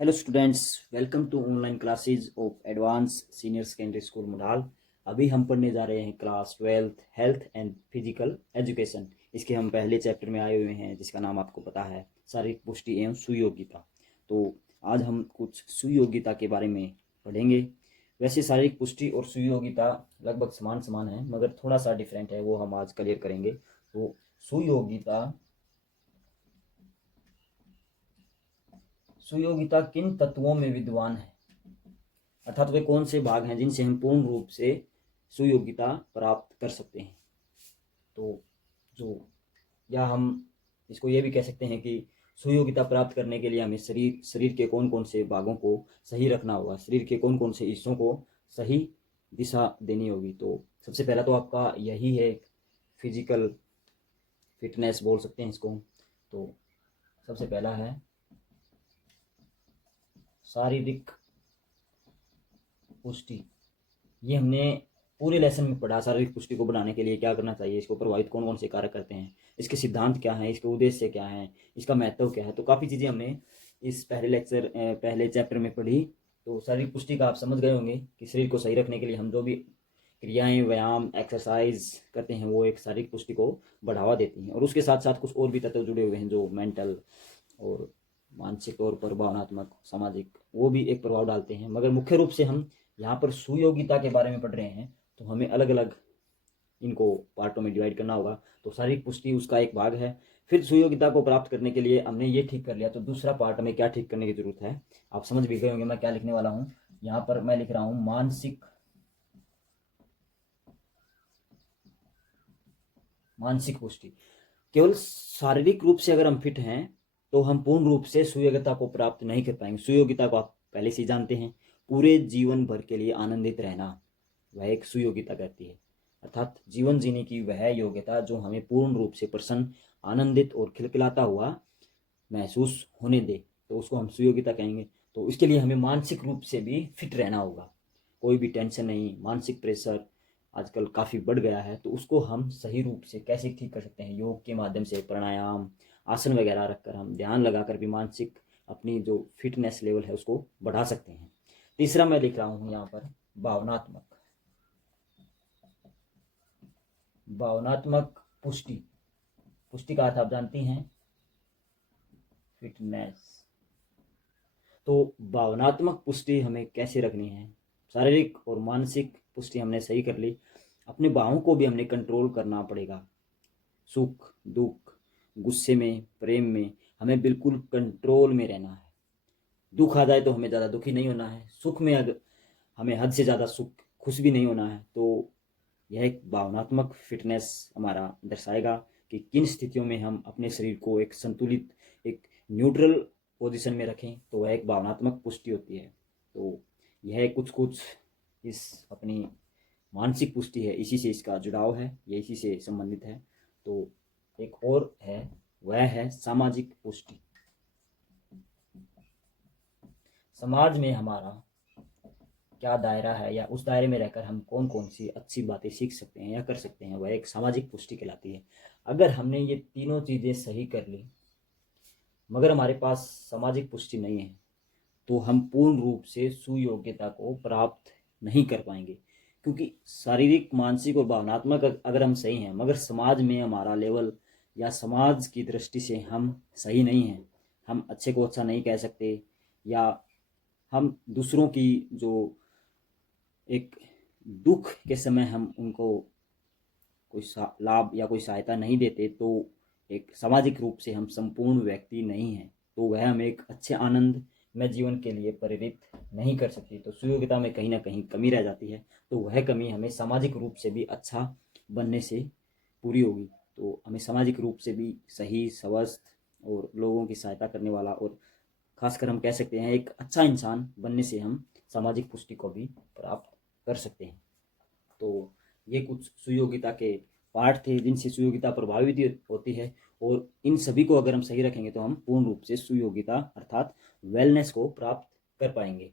Hello students, welcome to online classes of advance senior secondary school मुडाल। अभी हम पढ़ने जा रहे हैं class 12th health and physical education. इसके हम पहले चैप्टर में आए हुए हैं जिसका नाम आपको पता है, शारीरिक पुष्टि एवं सुयोग्यता। तो आज हम कुछ सुयोग्यता के बारे में पढ़ेंगे। वैसे शारीरिक पुष्टि और सुयोग्यता लगभग समान समान है, मगर थोड़ा सा डिफरेंट है, वो हम आज क्लियर करेंगे। तो सुयोग्यता सुयोग्यता किन तत्वों में विद्वान है, अर्थात वे कौन से भाग हैं जिनसे हम पूर्ण रूप से सुयोग्यता प्राप्त कर सकते हैं। तो जो या हम इसको ये भी कह सकते हैं कि सुयोग्यता प्राप्त करने के लिए हमें शरीर शरीर के कौन कौन से भागों को सही रखना होगा, शरीर के कौन कौन से हिस्सों को सही दिशा देनी होगी। तो सबसे पहला तो आपका यही है, फिजिकल फिटनेस बोल सकते हैं इसको। तो सबसे पहला है शारीरिक पुष्टि। ये हमने पूरे लेसन में पढ़ा, शारीरिक पुष्टि को बढ़ाने के लिए क्या करना चाहिए, इसको प्रभावित कौन कौन से कारक करते हैं, इसके सिद्धांत क्या हैं, इसके उद्देश्य क्या हैं, इसका महत्व क्या है। तो काफ़ी चीज़ें हमने इस पहले चैप्टर में पढ़ी। तो शारीरिक पुष्टि का आप समझ गए होंगे कि शरीर को सही रखने के लिए हम जो भी क्रियाएं, व्यायाम, एक्सरसाइज करते हैं वो एक शारीरिक पुष्टि को बढ़ावा देती हैं। और उसके साथ साथ कुछ और भी तत्व जुड़े हुए हैं जो मेंटल और मानसिक तौर पर, भावनात्मक, सामाजिक, वो भी एक प्रभाव डालते हैं। मगर मुख्य रूप से हम यहाँ पर सुयोग्यता के बारे में पढ़ रहे हैं, तो हमें अलग अलग इनको पार्टों में डिवाइड करना होगा। तो शारीरिक पुष्टि उसका एक भाग है। फिर सुयोग्यता को प्राप्त करने के लिए हमने ये ठीक कर लिया, तो दूसरा पार्ट हमें क्या ठीक करने की जरूरत है, आप समझ भी गए होंगे मैं क्या लिखने वाला हूँ। यहाँ पर मैं लिख रहा हूँ मानसिक पुष्टि। केवल शारीरिक रूप से अगर हम फिट हैं तो हम पूर्ण रूप से सुयोग्यता को प्राप्त नहीं कर पाएंगे। सुयोग्यता को आप पहले से ही जानते हैं, पूरे जीवन भर के लिए आनंदित रहना, वह एक सुयोग्यता कहती है। अर्थात जीवन जीने की वह योग्यता जो हमें पूर्ण रूप से प्रसन्न, आनंदित और खिलखिलाता हुआ महसूस होने दे, तो उसको हम सुयोग्यता कहेंगे। तो इसके लिए हमें मानसिक रूप से भी फिट रहना होगा। कोई भी टेंशन नहीं, मानसिक प्रेशर आजकल काफ़ी बढ़ गया है, तो उसको हम सही रूप से कैसे ठीक कर सकते हैं, योग के माध्यम से, प्राणायाम, आसन वगैरह रखकर हम ध्यान लगाकर भी मानसिक अपनी जो फिटनेस लेवल है उसको बढ़ा सकते हैं। तीसरा मैं लिख रहा हूँ यहाँ पर भावनात्मक भावनात्मक पुष्टि। पुष्टि का अर्थ आप जानती हैं, फिटनेस। तो भावनात्मक पुष्टि हमें कैसे रखनी है, शारीरिक और मानसिक पुष्टि हमने सही कर ली, अपने भावों को भी हमने कंट्रोल करना पड़ेगा। सुख, दुख, गुस्से में, प्रेम में हमें बिल्कुल कंट्रोल में रहना है। दुख आ जाए तो हमें ज़्यादा दुखी नहीं होना है, सुख में अगर हमें हद से ज़्यादा सुख खुश भी नहीं होना है। तो यह एक भावनात्मक फिटनेस हमारा दर्शाएगा कि किन स्थितियों में हम अपने शरीर को एक संतुलित, एक न्यूट्रल पोजीशन में रखें, तो वह एक भावनात्मक पुष्टि होती है। तो यह कुछ कुछ इस अपनी मानसिक पुष्टि है, इसी से इसका जुड़ाव है, ये इसी से संबंधित है। तो एक और है, वह है सामाजिक पुष्टि। समाज में हमारा क्या दायरा है, या उस दायरे में रहकर हम कौन कौन सी अच्छी बातें सीख सकते हैं या कर सकते हैं, वह एक सामाजिक पुष्टि कहलाती है। अगर हमने ये तीनों चीज़ें सही कर ली, मगर हमारे पास सामाजिक पुष्टि नहीं है, तो हम पूर्ण रूप से सुयोग्यता को प्राप्त नहीं कर पाएंगे। क्योंकि शारीरिक, मानसिक और भावनात्मक अगर हम सही हैं, मगर समाज में हमारा लेवल या समाज की दृष्टि से हम सही नहीं हैं, हम अच्छे को अच्छा नहीं कह सकते, या हम दूसरों की जो एक दुख के समय हम उनको कोई लाभ या कोई सहायता नहीं देते, तो एक सामाजिक रूप से हम संपूर्ण व्यक्ति नहीं हैं, तो वह हमें एक अच्छे आनंद में जीवन के लिए प्रेरित नहीं कर सकती। तो सुयोग्यता में कहीं ना कहीं कमी रह जाती है, तो वह कमी हमें सामाजिक रूप से भी अच्छा बनने से पूरी होगी। तो हमें सामाजिक रूप से भी सही, स्वस्थ और लोगों की सहायता करने वाला, और खासकर हम कह सकते हैं एक अच्छा इंसान बनने से हम सामाजिक पुष्टि को भी प्राप्त कर सकते हैं। तो ये कुछ सुयोग्यता के पार्ट थे जिनसे सुयोग्यता प्रभावित होती है, और इन सभी को अगर हम सही रखेंगे तो हम पूर्ण रूप से सुयोग्यता अर्थात वेलनेस को प्राप्त कर पाएंगे।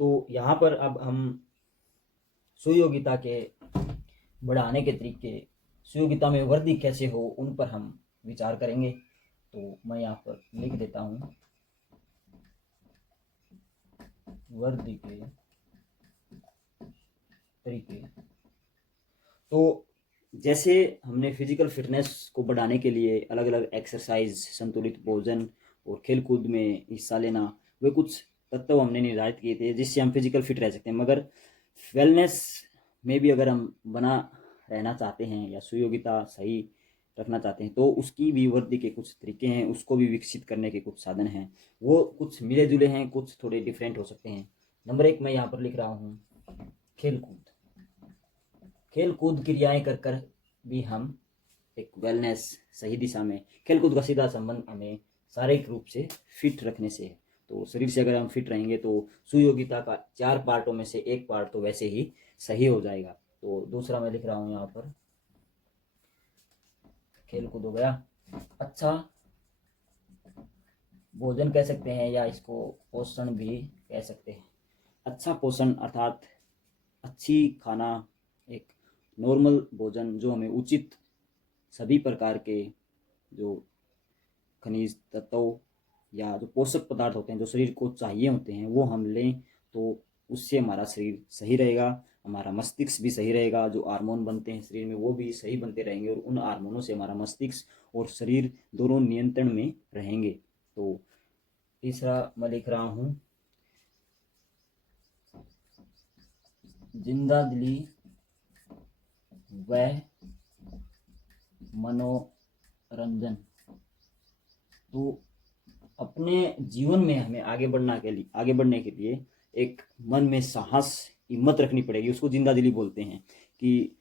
तो यहाँ पर अब हम सुयोग्यता के बढ़ाने के तरीके, सुयोग्यता में वृद्धि कैसे हो, उन पर हम विचार करेंगे। तो मैं यहाँ पर लिख देता हूँ वृद्धि के तरीके। तो जैसे हमने फिजिकल फिटनेस को बढ़ाने के लिए अलग अलग एक्सरसाइज, संतुलित भोजन और खेल कूद में हिस्सा लेना, वे कुछ तत्व हमने निर्धारित किए थे जिससे हम फिजिकल फिट रह सकते हैं। मगर वेलनेस में भी अगर हम बना रहना चाहते हैं या सुयोग्यता सही रखना चाहते हैं तो उसकी भी वृद्धि के कुछ तरीके हैं, उसको भी विकसित करने के कुछ साधन हैं। वो कुछ मिले जुले हैं, कुछ थोड़े डिफरेंट हो सकते हैं। नंबर 1 मैं यहाँ पर लिख रहा हूँ खेल कूद। खेल कूद क्रियाएं कर कर भी हम एक वेलनेस, सही दिशा में, खेल कूद का सीधा संबंध हमें शारीरिक रूप से फिट रखने से है। तो शरीर से अगर हम फिट रहेंगे तो सुयोग्यता का 4 पार्टों में से एक पार्ट तो वैसे ही सही हो जाएगा। तो दूसरा मैं लिख रहा हूँ यहाँ पर, खेल कूद हो गया। अच्छा भोजन कह सकते हैं या इसको पोषण भी कह सकते हैं। अच्छा पोषण अर्थात अच्छी खाना, एक नॉर्मल भोजन जो हमें उचित सभी प्रकार के जो खनिज तत्व या जो पोषक पदार्थ होते हैं जो शरीर को चाहिए होते हैं वो हम लें तो उससे हमारा शरीर सही रहेगा, हमारा मस्तिष्क भी सही रहेगा। जो हार्मोन बनते हैं शरीर में वो भी सही बनते रहेंगे और उन हार्मोनों से हमारा मस्तिष्क और शरीर दोनों नियंत्रण में रहेंगे। तो तीसरा मैं लिख रहा हूँ जिंदा दिली व मनोरंजन। तो अपने जीवन में हमें आगे बढ़ने के लिए एक मन में साहस, हिम्मत रखनी पड़ेगी। उसको जिंदा दिली बोलते हैं कि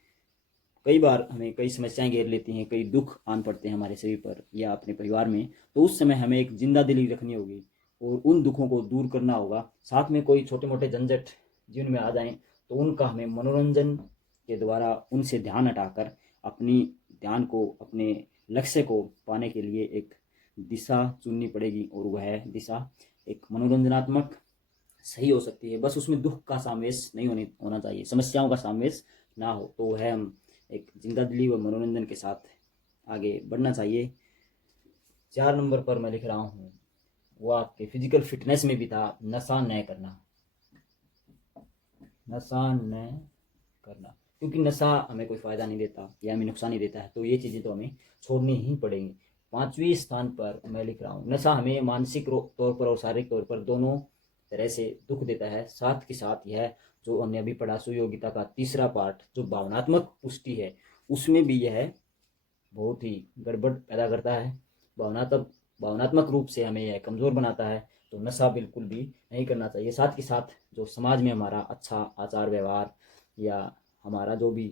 कई बार हमें कई समस्याएं घेर लेती हैं, कई दुख आन पड़ते हैं हमारे शरीर पर या अपने परिवार में। तो उस समय हमें एक जिंदा दिली रखनी होगी और उन दुखों को दूर करना होगा। साथ में कोई छोटे मोटे झंझट जीवन में आ जाएं तो उनका हमें मनोरंजन के द्वारा उनसे ध्यान हटाकर अपनी ध्यान को, अपने लक्ष्य को पाने के लिए एक दिशा चुननी पड़ेगी और वह दिशा एक मनोरंजनात्मक सही हो सकती है। बस उसमें दुख का सामवेश नहीं होना चाहिए, समस्याओं का सामवेश ना हो। तो वह हम एक जिंदा दिली व मनोरंजन के साथ आगे बढ़ना चाहिए। 4 नंबर पर मैं लिख रहा हूँ वो आपके फिजिकल फिटनेस में भी था, नशा न करना। नशा न करना, क्योंकि नशा हमें कोई फ़ायदा नहीं देता या हमें नुकसान नहीं देता है, तो ये चीज़ें तो हमें छोड़नी ही पड़ेंगी। 5वें स्थान पर मैं लिख रहा हूँ नशा हमें मानसिक तौर पर और शारीरिक तौर पर दोनों तरह से दुख देता है। साथ के साथ यह जो हमने अभी पढ़ा सुयोग्यता का तीसरा पार्ट जो भावनात्मक पुष्टि है उसमें भी यह बहुत ही गड़बड़ पैदा करता है। भावनात्मक रूप से हमें यह कमज़ोर बनाता है। तो नशा बिल्कुल भी नहीं करना चाहिए। साथ के साथ जो समाज में हमारा अच्छा आचार व्यवहार या हमारा जो भी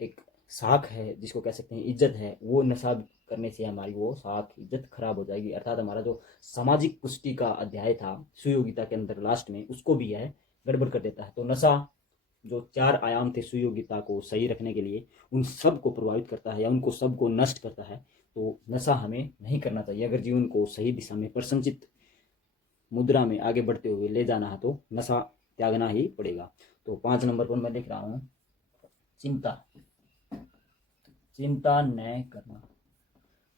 एक साख है जिसको कह सकते हैं इज्जत है, वो नशा करने से हमारी वो साख इज्जत खराब हो जाएगी। अर्थात हमारा जो सामाजिक पुष्टि का अध्याय था सुयोग्यता के अंदर लास्ट में, उसको भी यह गड़बड़ कर देता है। तो नशा जो 4 आयाम थे सुयोग्यता को सही रखने के लिए, उन सब को प्रभावित करता है या उनको सब को नष्ट करता है। तो नशा हमें नहीं करना चाहिए। अगर जीवन को सही दिशा में प्रसन्नचित मुद्रा में आगे बढ़ते हुए ले जाना है तो नशा त्यागना ही पड़ेगा। तो 5 नंबर पर मैं लिख रहा हूँ चिंता। चिंता न करना,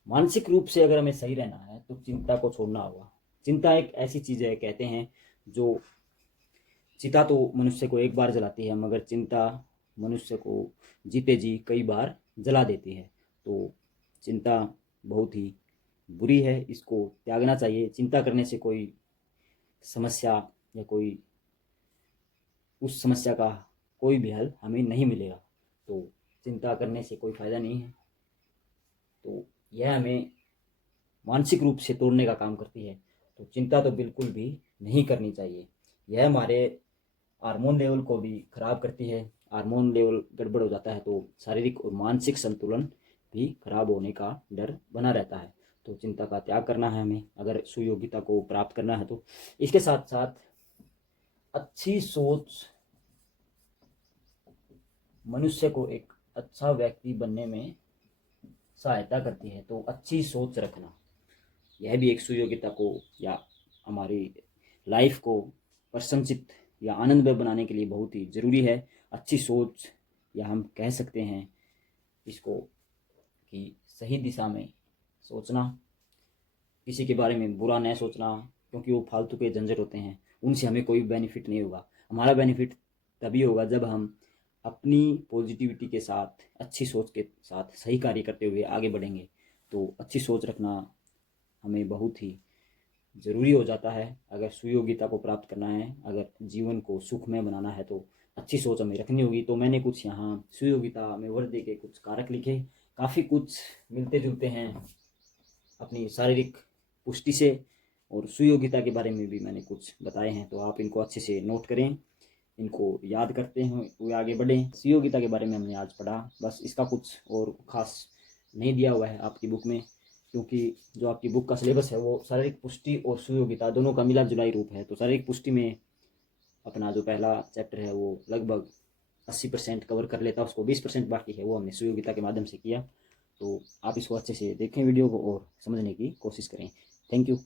मानसिक रूप से अगर हमें सही रहना है तो चिंता को छोड़ना होगा। चिंता एक ऐसी चीज़ है, कहते हैं जो चिता तो मनुष्य को एक बार जलाती है मगर चिंता मनुष्य को जीते जी कई बार जला देती है। तो चिंता बहुत ही बुरी है, इसको त्यागना चाहिए। चिंता करने से कोई समस्या या कोई उस समस्या का कोई भी हल हमें नहीं मिलेगा। तो चिंता करने से कोई फ़ायदा नहीं है। तो यह हमें मानसिक रूप से तोड़ने का काम करती है। तो चिंता तो बिल्कुल भी नहीं करनी चाहिए। यह हमारे हार्मोन लेवल को भी खराब करती है। हार्मोन लेवल गड़बड़ हो जाता है तो शारीरिक और मानसिक संतुलन भी खराब होने का डर बना रहता है। तो चिंता का त्याग करना है हमें अगर सुयोग्यता को प्राप्त करना है। तो इसके साथ साथ अच्छी सोच मनुष्य को एक अच्छा व्यक्ति बनने में सहायता करती है। तो अच्छी सोच रखना यह भी एक सुयोग्यता को या हमारी लाइफ को प्रसन्नचित या आनंदमय बनाने के लिए बहुत ही ज़रूरी है। अच्छी सोच, या हम कह सकते हैं इसको कि सही दिशा में सोचना, किसी के बारे में बुरा न सोचना क्योंकि वो फालतू के झंझट होते हैं। उनसे हमें कोई बेनिफिट नहीं होगा। हमारा बेनिफिट तभी होगा जब हम अपनी पॉजिटिविटी के साथ, अच्छी सोच के साथ सही कार्य करते हुए आगे बढ़ेंगे। तो अच्छी सोच रखना हमें बहुत ही ज़रूरी हो जाता है। अगर सुयोग्यता को प्राप्त करना है, अगर जीवन को सुखमय बनाना है, तो अच्छी सोच हमें रखनी होगी। तो मैंने कुछ यहाँ सुयोग्यता में वृद्धि के कुछ कारक लिखे, काफ़ी कुछ मिलते जुलते हैं अपनी शारीरिक पुष्टि से, और सुयोग्यता के बारे में भी मैंने कुछ बताए हैं। तो आप इनको अच्छे से नोट करें, इनको याद करते हैं हुए आगे बढ़ें। सुयोग्यता के बारे में हमने आज पढ़ा, बस इसका कुछ और खास नहीं दिया हुआ है आपकी बुक में, क्योंकि जो आपकी बुक का सिलेबस है वो शारीरिक पुष्टि और सुयोग्यता दोनों का मिला जुलाई रूप है। तो शारीरिक पुष्टि में अपना जो पहला चैप्टर है वो लगभग 80% कवर कर लेता है, उसको 20% बाकी है, वो हमने सुयोग्यता के माध्यम से किया। तो आप इसको अच्छे से देखें वीडियो को और समझने की कोशिश करें। Thank you.